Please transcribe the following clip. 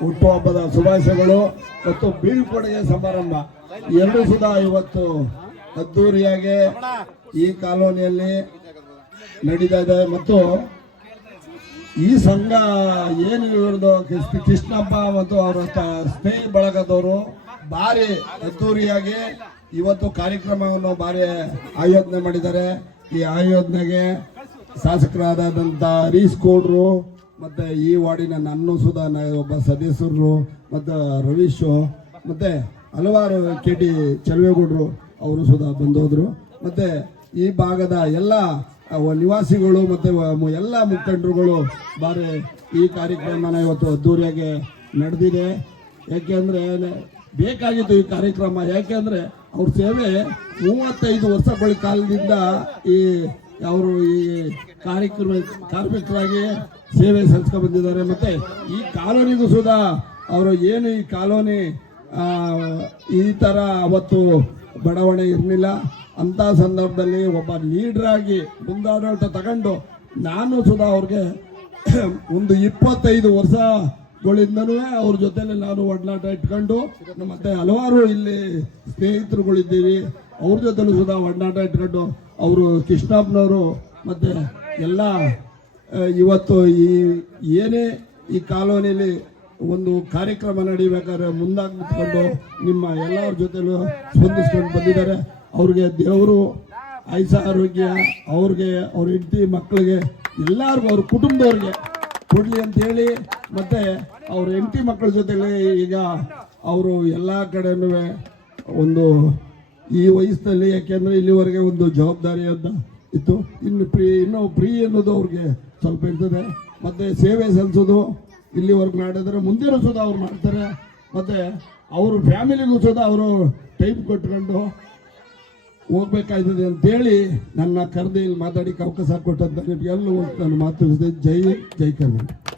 ಹುಟ್ಟುಹಬ್ಬದ ಶುಭಾಶಯಗಳು ಮತ್ತು ಬೀಳ್ಕೊಡುಗೆ ಸಮಾರಂಭ ಎರಡು ಸುಧಾ ಇವತ್ತು ಅದ್ದೂರಿಯಾಗಿ ಈ ಕಾಲೋನಿಯಲ್ಲಿ ನಡೀತಾ ಇದೆ. ಮತ್ತು ಈ ಸಂಘ ಏನು ಇವ್ರದ್ದು ಕೃಷ್ಣಪ್ಪ ಮತ್ತು ಅವರ ಸ್ನೇಹಿ ಬಳಗದವರು ಭಾರಿ ಅದ್ದೂರಿಯಾಗಿ ಇವತ್ತು ಕಾರ್ಯಕ್ರಮವನ್ನು ಭಾರಿ ಆಯೋಜನೆ ಮಾಡಿದ್ದಾರೆ. ಈ ಆಯೋಜನೆಗೆ ಶಾಸಕರಾದಂಥ ಹರೀಶ್ ಗೌಡ್ರು ಮತ್ತು ಈ ವಾರ್ಡಿನ ನನ್ನ ಸುಧಾ ಒಬ್ಬ ಸದಸ್ಯರು ಮತ್ತು ರವೀಶು ಮತ್ತು ಹಲವಾರು ಕೆ.ಟಿ. ಚಲವೇಗೌಡರು ಅವರು ಸುಧಾ ಬಂದೋದ್ರು. ಮತ್ತು ಈ ಭಾಗದ ಎಲ್ಲ ನಿವಾಸಿಗಳು ಮತ್ತು ಎಲ್ಲ ಮುಖಂಡರುಗಳು ಭಾರಿ ಈ ಕಾರ್ಯಕ್ರಮನ ಇವತ್ತು ಅದ್ದೂರಿಯಾಗಿ ನಡೆದಿದೆ. ಯಾಕೆಂದರೆ ಬೇಕಾಗಿತ್ತು ಈ ಕಾರ್ಯಕ್ರಮ. ಯಾಕೆಂದರೆ ಅವ್ರ ಸೇವೆ 35 ವರ್ಷಗಳ ಕಾಲದಿಂದ ಅವರು ಈ ಕಾರ್ಮಿಕರಾಗಿ ಸೇವೆ ಸಲ್ಲಿಸ್ಕೊಂಡು ಬಂದಿದ್ದಾರೆ. ಮತ್ತು ಈ ಕಾಲೋನಿಗೂ ಸುಧಾ ಅವರು ಏನು ಈ ಕಾಲೋನಿ ಈ ಥರ ಅವತ್ತು ಬಡಾವಣೆ ಇರಲಿಲ್ಲ. ಅಂಥ ಸಂದರ್ಭದಲ್ಲಿ ಒಬ್ಬ ಲೀಡ್ರಾಗಿ ಮುಂದಾಡೋಟ ತಗೊಂಡು ನಾನು ಸುಧಾ ಅವ್ರಿಗೆ ಒಂದು 25 ವರ್ಷಗಳಿಂದನೂ ಅವ್ರ ಜೊತೆಲಿ ನಾನು ಒಡನಾಟ ಇಟ್ಕೊಂಡು ಮತ್ತೆ ಹಲವಾರು ಇಲ್ಲಿ ಸ್ನೇಹಿತರುಗಳಿದ್ದೀವಿ. ಅವ್ರ ಜೊತೆಲೂ ಸುಧಾ ಒಡನಾಟ ಇಟ್ಕೊಂಡು ಅವರು ಕೃಷ್ಣಪ್ಪನವರು ಮತ್ತು ಎಲ್ಲ ಇವತ್ತು ಏನೇ ಈ ಕಾಲೋನಿಯಲ್ಲಿ ಒಂದು ಕಾರ್ಯಕ್ರಮ ನಡೀಬೇಕಾದ್ರೆ ಮುಂದಾಗಿ ನಿಂತ್ಕೊಂಡು ನಿಮ್ಮ ಎಲ್ಲರ ಜೊತೆಲೂ ಸ್ಪಂದಿಸ್ಕೊಂಡು ಬಂದಿದ್ದಾರೆ. ಅವ್ರಿಗೆ ದೇವರು ಆಯುಷ ಆರೋಗ್ಯ ಅವ್ರಿಗೆ ಅವ್ರ ಹೆಂಡತಿ ಮಕ್ಕಳಿಗೆ ಎಲ್ಲರಿಗೂ ಅವ್ರ ಕುಟುಂಬದವ್ರಿಗೆ ಕೊಡಲಿ ಅಂತೇಳಿ, ಮತ್ತು ಅವ್ರ ಹೆಂಡತಿ ಮಕ್ಕಳ ಜೊತೆಲಿ ಈಗ ಅವರು ಎಲ್ಲ ಕಡೆನೂ ಒಂದು ಈ ವಯಸ್ಸಿನಲ್ಲಿ, ಯಾಕೆಂದರೆ ಇಲ್ಲಿವರೆಗೆ ಒಂದು ಜವಾಬ್ದಾರಿ ಅಂತ ಇತ್ತು, ಇನ್ನೂ ಫ್ರೀ ಅನ್ನೋದು ಅವ್ರಿಗೆ ಸ್ವಲ್ಪ ಇರ್ತದೆ. ಮತ್ತು ಸೇವೆ ಸಲ್ಲಿಸೋದು ಇಲ್ಲಿವರೆಗೆ ಮಾಡಿದ್ರೆ ಮುಂದಿನ ಸುಧಾ ಅವ್ರು ಮಾಡ್ತಾರೆ. ಮತ್ತು ಅವ್ರ ಫ್ಯಾಮಿಲಿಗೂ ಸುಧಾ ಅವರು ಟೈಮ್ ಕೊಟ್ಕೊಂಡು ಹೋಗ್ಬೇಕಾಯ್ತದೆ ಅಂತೇಳಿ ನನ್ನ ಕರೆದು ಇಲ್ಲಿ ಮಾತಾಡಿ ಅವಕಾಶ ಕೊಟ್ಟಂತ ನಿಮಗೆಲ್ಲೂ ನಾನು ಮಾತು ಜೈ ಕರ್ನಾಟಕ.